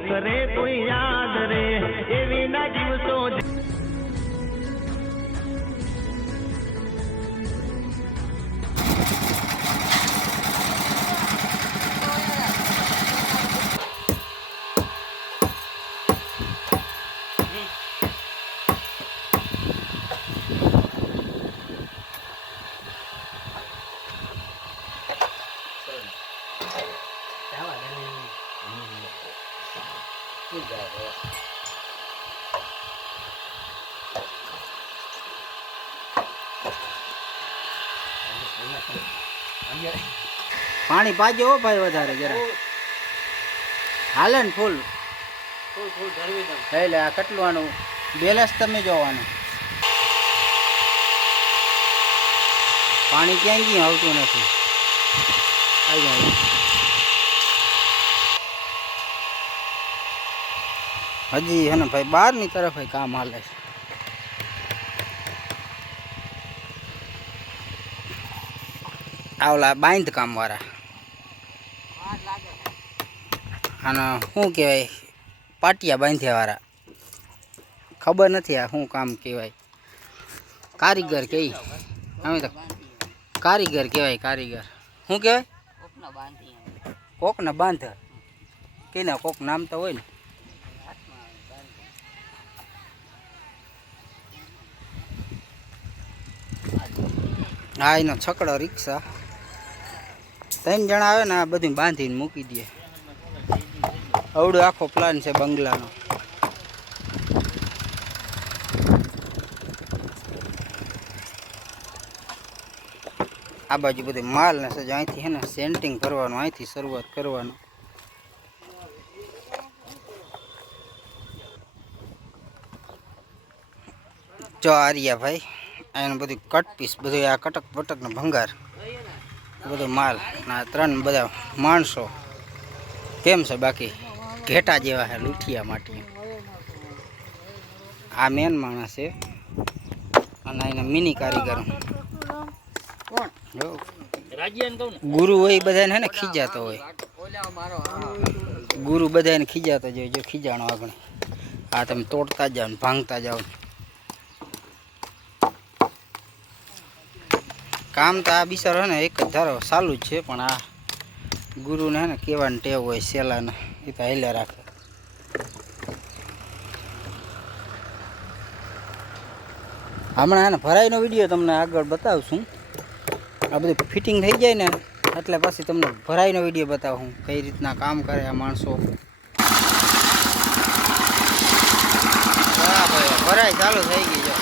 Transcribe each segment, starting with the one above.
करे कोई याद रे एवी ना दिवसो पानी पाजो हो भाई વધારે જરા હાલે ને ફૂલ ફૂલ ફૂલ ધરવી દો એટલે આ કેટલું આનું બેલેન્સ તમે જોવાનું પાણી ક્યાં ગયું આવતું નથી આવી જાય હજી હે ને ભાઈ બહારની તરફ કામ હાલે છે આવલા બાંધ કામ વાળા આના શું કહેવાય પાટિયા બાંધ્યા વાળા ખબર નથી આ શું કામ કહેવાય કારીગર કહી અમે તો કારીગર કહેવાય કારીગર શું કહેવાય કોકને બાંધ કે ના કોક નામ તો હોય ને હા એનો છકડો રિક્ષા 3 જણા આવે ને આ બધું બાંધીને મૂકી દે અવડો આખો પ્લાન છે બંગલાનો આ બાજુ બધું માલ ને સજ અહીંથી હે ને સેન્ટિંગ કરવાનું અહીંથી શરૂઆત કરવાનું જો આર્યા ભાઈ આનું બધું કટ પીસ બધું આ કટક બટક ને ભંગાર બધો માલ ના 3 બધા માણસો કેમ છે બાકી ઘેટા જેવા છે લૂઠિયા માટી આ મેન માણસ છે અને એના મિની કારીગર કોણ જો રાજ્યન કહું ને ગુરુ હોય બધાને હે ને ખીજાતો હોય ગુરુ બધાને ખીજાતો જો જો ખીજાણો આગળ આ તમે તોડતા જાવ ને ભાંગતા જાવ કામ તો આ બિચારો હે ને એક જ ધારો ચાલુ જ છે પણ આ ગુરુને હે ને કહેવાની ટેવ હોય સેલાને એ તો હેલ્યા રાખે હમણાં હે ને ભરાઈનો વિડીયો તમને આગળ બતાવશું આ બધું ફિટિંગ થઈ જાય ને એટલે પછી તમને ભરાઈનો વિડીયો બતાવું કઈ રીતના કામ કરે આ માણસો ભરાઈ ચાલુ થઈ ગઈ છે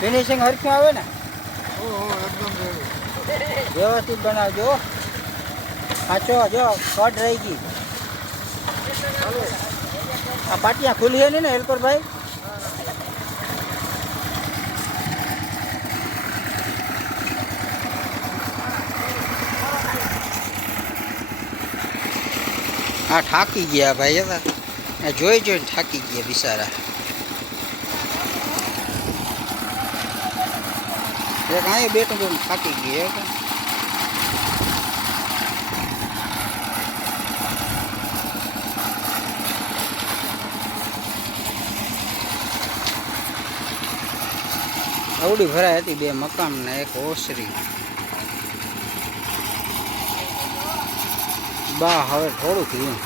ફિનિશિંગ હરખ્યું આવે ને વ્યવસ્થિત બનાવજો સાચો જો કટ રહી ગઈ આ પાટિયા ખુલી છે ને હેલ્પરભાઈ આ થાકી ગયા ભાઈ હતા જોઈ જોઈને થાકી ગયા બિચારા એક અહીંયા બેઠું બેઠું થાકી ગયા અવડી ભરાઈ હતી 2 મકાન ને એક ઓસરી બા હવે થોડું થયું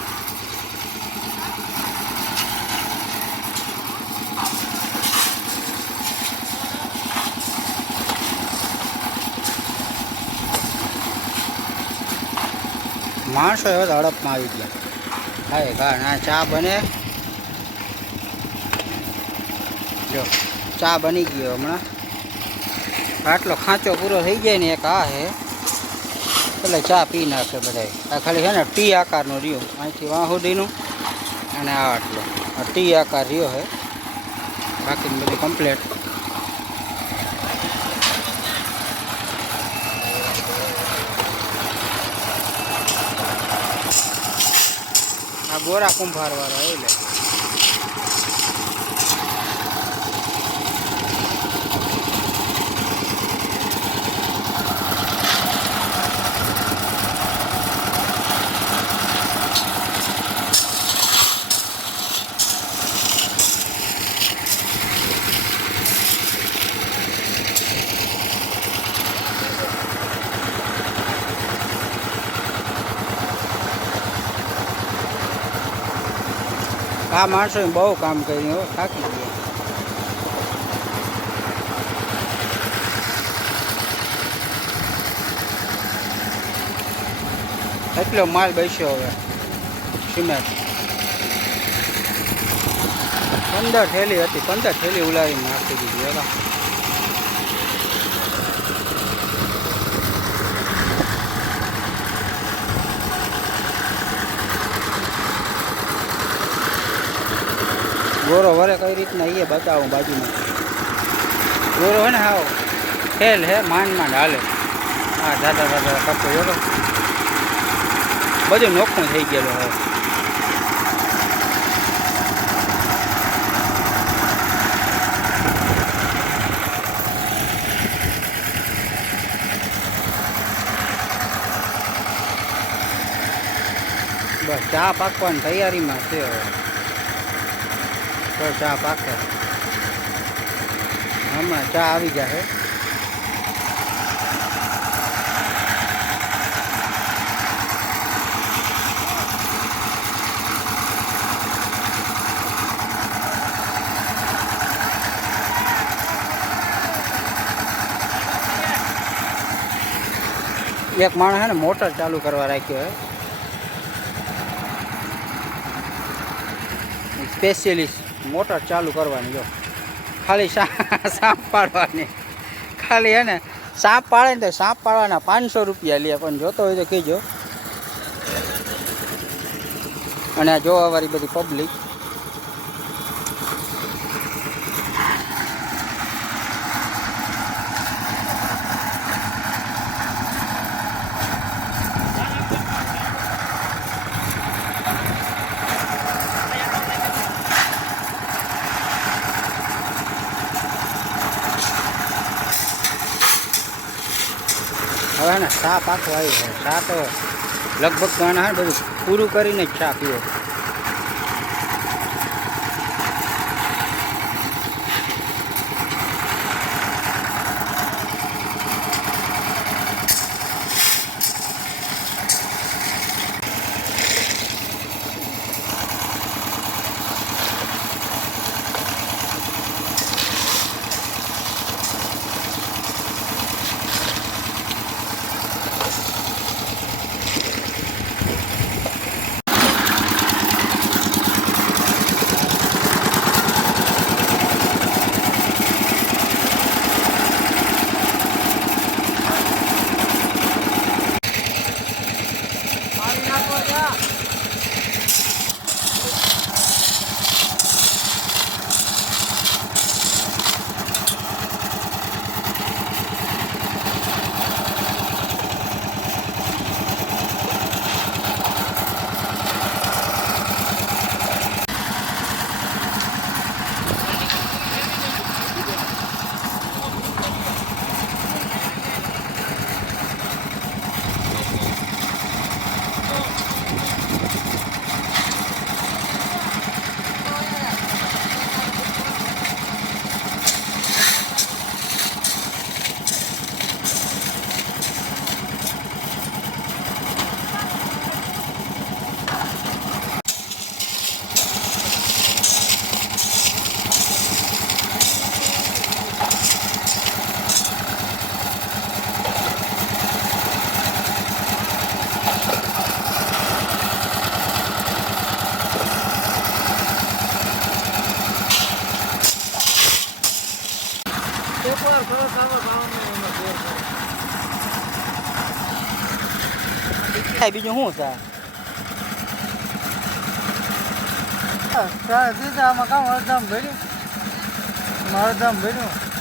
માણસો હવે તો હડપમાં આવી ગયા. હા ઘા ના ચા બને. જો ચા બની ગયો હમણાં. આટલો ખાંચો પૂરો થઈ જાય ને એક આ હે એટલે ચા પી નાખે બધા. આ ખાલી છે ને ટી આકારનો રહ્યો અહીંથી વાં સુધીનું અને આ આટલો આ ટી આકાર રહ્યો હે. બાકીનું બધું કમ્પ્લેટ. આ ગોરા કુંભાર વાળો એટલે આ માણસોએ બહુ કામ કર્યું હો, થાકી ગયા. એટલો માલ બેસ્યો હવે સિમેન્ટ 15 થેલી હતી. 15 થેલી ઉલાવીને નાખી દીધી હવે. ગોરો વરે કઈ રીતના એ બતાવું બાજુમાં. ગોરો હે ને હાવ ફેલ હે માંડ હાલે. હા દાદા કરતો જોડો બધું નોખું થઈ ગયેલું હવે. બસ ચા પાકવાની તૈયારીમાં છે હવે. તો ચા પાકે હમણાં ચા આવી જશે. એક માણસ હે ને મોટર ચાલુ કરવા રાખ્યો હે. સ્પેશિયલિસ્ટ મોટર ચાલુ કરવાની. જો ખાલી સાપ પાડવાની. ખાલી હે ને સાપ પાડે ને તો સાપ પાડવાના 500 રૂપિયા લે. પણ જોતો હોય તો કહેજો. અને આ જોવાવાળી બધી પબ્લિક હવે ને ચા પાકવા આવી છે. ચા તો લગભગ ગાણા બધું પૂરું કરીને જ ચા પીવો. બીજું શું છે આમાં કામ અડધામ ભર્યું